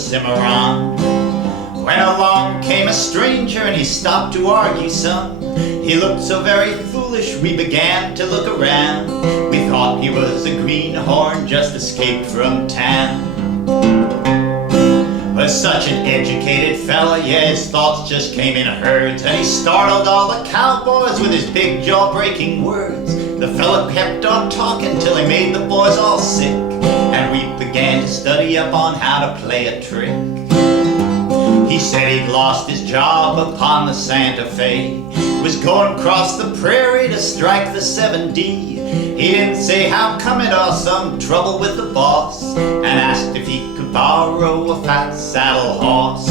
Cimarron. When along came a stranger and he stopped to argue some. He looked so very foolish we began to look around. We thought he was a greenhorn just escaped from town. Was such an educated fella, yeah, his thoughts just came in herds, and he startled all the cowboys with his big jaw-breaking words. The fella kept on talking till he made the boys all sick, and we began to study up on how to play a trick. He said he'd lost his job upon the Santa Fe, was going across the prairie to strike the 7D. He didn't say how come it or some trouble with the boss, and asked if he could borrow a fat saddle horse.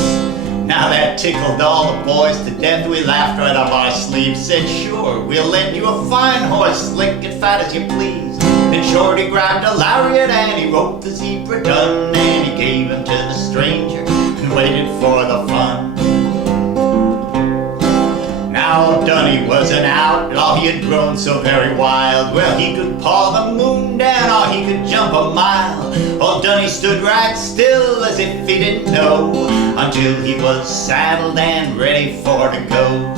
Now that tickled all the boys to death. We laughed right up our sleeves, said sure, we'll lend you a fine horse, slick and fat as you please. Then Shorty grabbed a lariat and he roped the zebra dun, and he gave him to the stranger and waited for the fun. Now Dunny was an outlaw, he had grown so very wild. Well, he could paw the moon down or he could jump a mile. Old Dunny stood right still as if he didn't know, until he was saddled and ready for to go.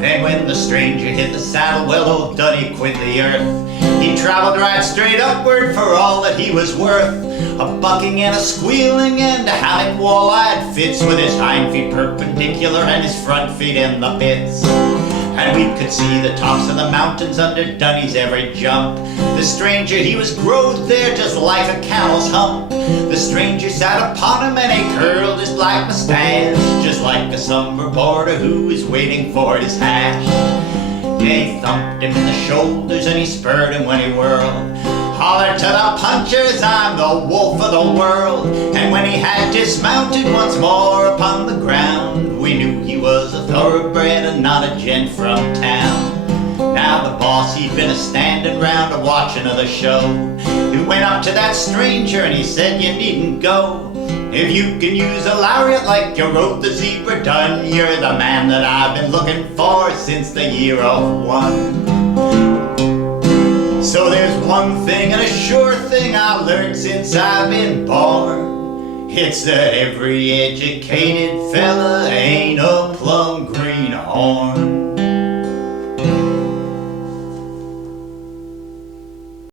Then when the stranger hit the saddle, well, old Dunny quit the earth. He traveled right straight upward for all that he was worth. A bucking and a squealing and a howling wall-eyed fits, with his hind feet perpendicular and his front feet in the bits. And we could see the tops of the mountains under Dunny's every jump. The stranger, he was growed there just like a camel's hump. The stranger sat upon him and he curled his black mustache, just like a summer boarder who is waiting for his hash. Yeah, he thumped him in the shoulders and he spurred him when he whirled. Hollered to the punchers, I'm the wolf of the world. And when he had dismounted once more upon the ground, we knew he was a thoroughbred and not a gent from town. Now the boss, he'd been a-standing round a-watching of the show. He went up to that stranger and he said, you needn't go. If you can use a lariat like you rode the zebra dun, you're the man that I've been looking for since the year of one. So there's one thing and a sure thing I learned since I've been born. It's that every educated fella ain't a plumb greenhorn.